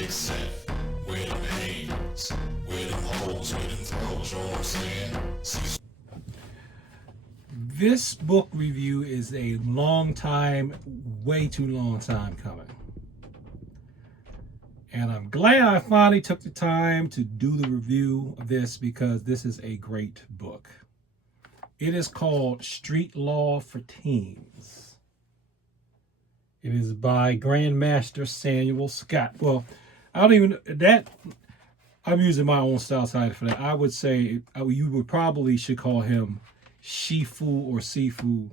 except where them hands, where them holes, where them throws, you know what I'm saying? Cecil. This book review is a long time, way too long time coming. And I'm glad I finally took the time to do the review of this because this is a great book. It is called Street Law for Teens. It is by Grandmaster Samuel Scott. Well, I don't even, I'm using my own style title for that. I would say you would probably should call him Shifu or Sifu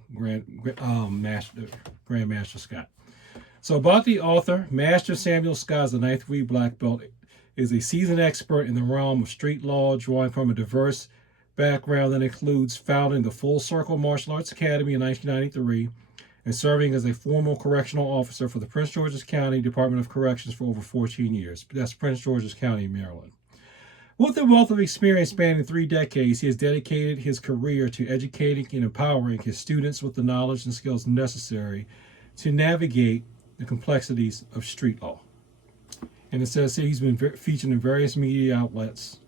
Grandmaster Scott. So about the author, Master Samuel Scott is a ninth degree black belt, is a seasoned expert in the realm of street law, drawing from a diverse background that includes founding the Full Circle Martial Arts Academy in 1993 and serving as a former correctional officer for the Prince George's County Department of Corrections for over 14 years. That's Prince George's County, Maryland. With a wealth of experience spanning 3 decades, he has dedicated his career to educating and empowering his students with the knowledge and skills necessary to navigate the complexities of street law. And it says here he's been featured in various media outlets.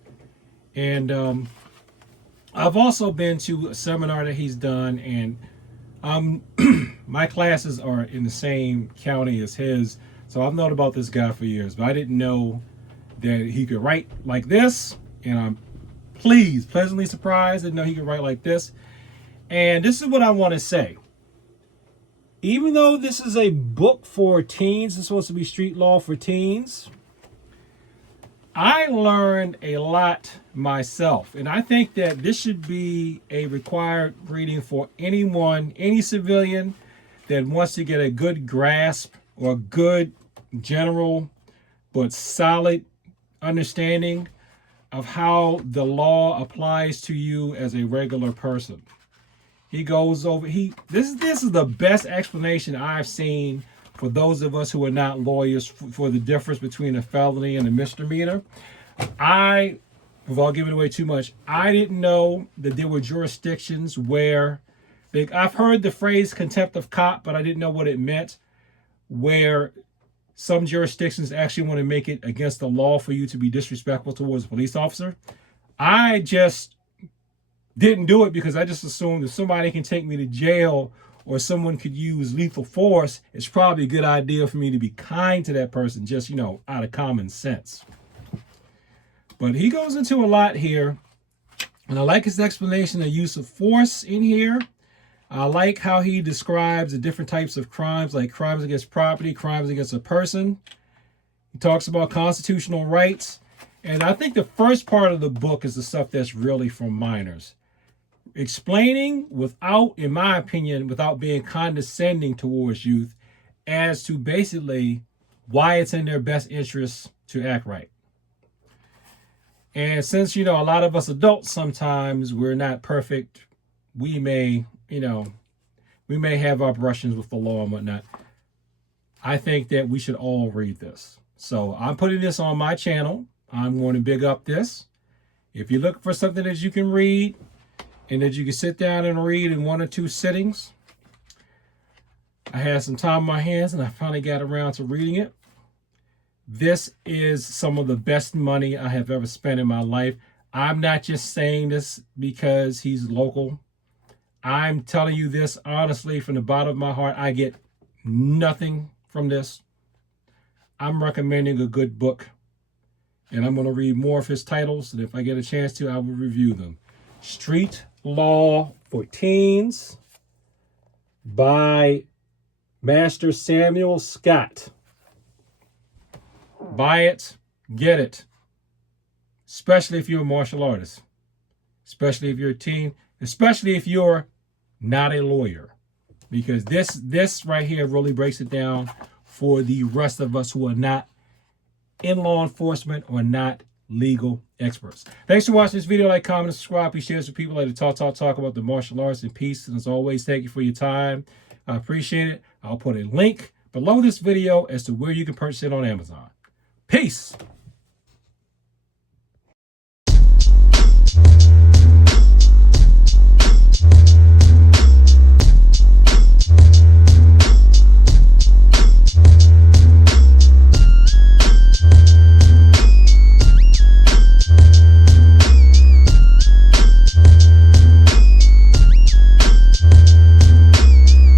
And I've also been to a seminar that he's done, and my classes are in the same county as his. So I've known about this guy for years, but I didn't know that he could write like this. And I'm pleasantly surprised to know he could write like this. And this is what I want to say. Even though this is a book for teens, it's supposed to be street law for teens, I learned a lot myself. And I think that this should be a required reading for anyone, any civilian that wants to get a good grasp or good general but solid understanding of how the law applies to you as a regular person. He goes over, this is the best explanation I've seen for those of us who are not lawyers for the difference between a felony and a misdemeanor. Without giving away too much, I didn't know that there were jurisdictions where, I've heard the phrase contempt of cop, but I didn't know what it meant, where some jurisdictions actually want to make it against the law for you to be disrespectful towards a police officer. I just didn't do it because I just assumed if somebody can take me to jail or someone could use lethal force, it's probably a good idea for me to be kind to that person, just, out of common sense. But he goes into a lot here, and I like his explanation of use of force in here. I like how he describes the different types of crimes, like crimes against property, crimes against a person. He talks about constitutional rights. And I think the first part of the book is the stuff that's really for minors. Explaining in my opinion, without being condescending towards youth, as to basically why it's in their best interest to act right. And since, a lot of us adults, sometimes we're not perfect, we may have our brushings with the law and whatnot. I think that we should all read this. So I'm putting this on my channel. I'm going to big up this. If you look for something that you can read and that you can sit down and read in 1 or 2 sittings, I had some time on my hands and I finally got around to reading it. This is some of the best money I have ever spent in my life. I'm not just saying this because he's local. I'm telling you this honestly from the bottom of my heart. I get nothing from this. I'm recommending a good book. And I'm going to read more of his titles. And if I get a chance to, I will review them. Street Law for Teens by Master Samuel Scott. Buy it. Get it. Especially if you're a martial artist. Especially if you're a teen. Especially if you're not a lawyer. Because this right here really breaks it down for the rest of us who are not in law enforcement or not legal experts. Thanks for watching this video. Like, comment, and subscribe. Please share this with people like to talk about the martial arts and peace. And as always, thank you for your time. I appreciate it. I'll put a link below this video as to where you can purchase it on Amazon. Peace.